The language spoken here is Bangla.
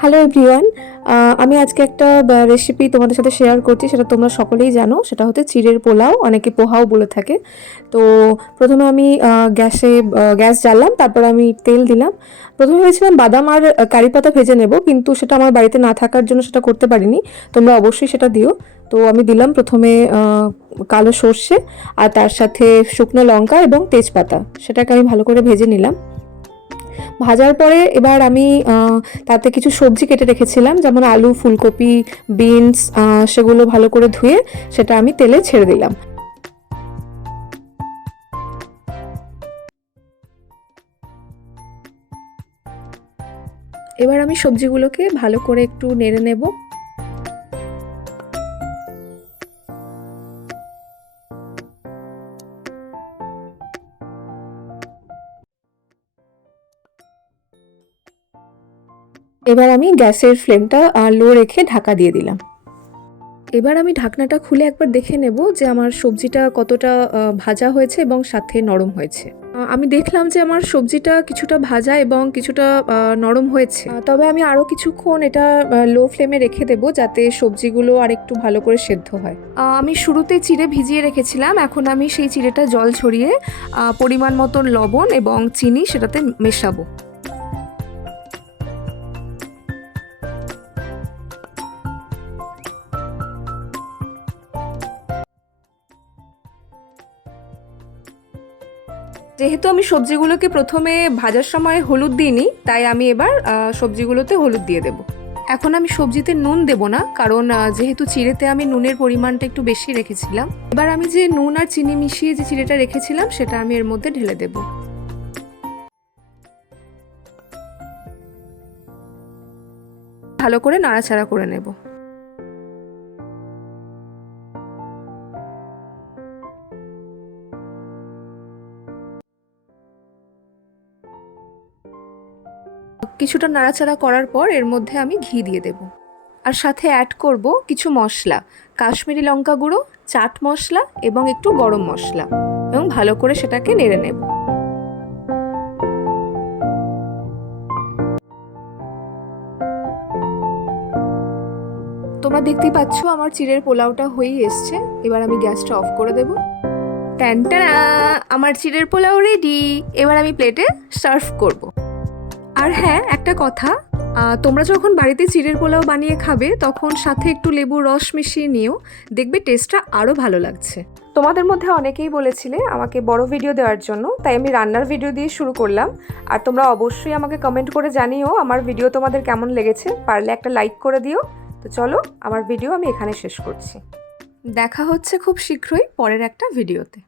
হ্যালো এভরিওয়ান, আমি আজকে একটা রেসিপি তোমাদের সাথে শেয়ার করছি। সেটা তোমরা সকলেই জানো, সেটা হচ্ছে চিড়ের পোলাও, অনেকে পোহাও বলে থাকে। তো প্রথমে আমি গ্যাস জ্বাললাম, তারপর আমি তেল দিলাম। প্রথমে ভেবেছিলাম বাদাম আর কারি পাতা ভেজে নেব, কিন্তু সেটা আমার বাড়িতে না থাকার জন্য সেটা করতে পারিনি। তোমরা অবশ্যই সেটা দিও। তো আমি দিলাম প্রথমে কালো সর্ষে, আর তার সাথে শুকনো লঙ্কা এবং তেজপাতা। সেটাকে আমি ভালো করে ভেজে নিলাম। ভাজার পরে এবার আমি তাতে কিছু সবজি কেটে রেখেছিলাম, যেমন আলু, ফুলকপি, বিনস, সেগুলো ভালো করে ধুয়ে সেটা আমি তেলে ছেড়ে দিলাম। এবার আমি সবজিগুলোকে ভালো করে একটু নেড়ে নেব। এবার আমি গ্যাসের ফ্লেমটা লো রেখে ঢাকা দিয়ে দিলাম। এবার আমি ঢাকনাটা খুলে একবার দেখে নেব যে আমার সবজিটা কতটা ভাজা হয়েছে এবং সাথে নরম হয়েছে। আমি দেখলাম যে আমার সবজিটা কিছুটা ভাজা এবং কিছুটা নরম হয়েছে, তবে আমি আরও কিছুক্ষণ এটা লো ফ্লেমে রেখে দেবো, যাতে সবজিগুলো আর একটু ভালো করে সেদ্ধ হয়। আমি শুরুতে চিড়ে ভিজিয়ে রেখেছিলাম, এখন আমি সেই চিড়েটা জল ছড়িয়ে পরিমাণ মতন লবণ এবং চিনি সেটাতে মেশাবো। যেহেতু আমি সবজিগুলোকে প্রথমে ভাজার সময় হলুদ দিইনি, তাই আমি এবার সবজিগুলোতে হলুদ দিয়ে দেব। এখন আমি সবজিতে নুন দেব না, কারণ যেহেতু চিড়েতে আমি নুনের পরিমাণটা একটু বেশি রেখেছিলাম। এবার আমি যে নুন আর চিনি মিশিয়ে যে চিড়েটা রেখেছিলাম সেটা আমি এর মধ্যে ঢেলে দেব। ভালো করে নাড়াচাড়া করে নেব। কিছুটা নাড়াচাড়া করার পর এর মধ্যে আমি ঘি দিয়ে দেব, আর সাথে অ্যাড করব কিছু মশলা, কাশ্মীরি লঙ্কা গুঁড়ো, চাট মশলা এবং একটু গরম মশলা, এবং ভালো করে সেটাকে নেড়ে নেব। তোমরা দেখতেই পাচ্ছ আমার চিড়ের পোলাওটা হয়েই এসছে। এবার আমি গ্যাসটা অফ করে দেব। ট্যানটানা, আমার চিড়ের পোলাও রেডি। এবার আমি প্লেটে সার্ভ করব। আর হ্যাঁ, একটা কথা, তোমরা যখন বাড়িতে চিড়ের পোলাও বানিয়ে খাবে তখন সাথে একটু লেবুর রস মিশিয়ে নিও, দেখবে টেস্টটা আরও ভালো লাগছে। তোমাদের মধ্যে অনেকেই বলেছিলে আমাকে বড় ভিডিও দেওয়ার জন্য, তাই আমি রান্নার ভিডিও দিয়ে শুরু করলাম। আর তোমরা অবশ্যই আমাকে কমেন্ট করে জানিও আমার ভিডিও তোমাদের কেমন লেগেছে, পারলে একটা লাইক করে দিও। তো চলো, আমার ভিডিও আমি এখানে শেষ করছি। দেখা হচ্ছে খুব শীঘ্রই পরের একটা ভিডিওতে।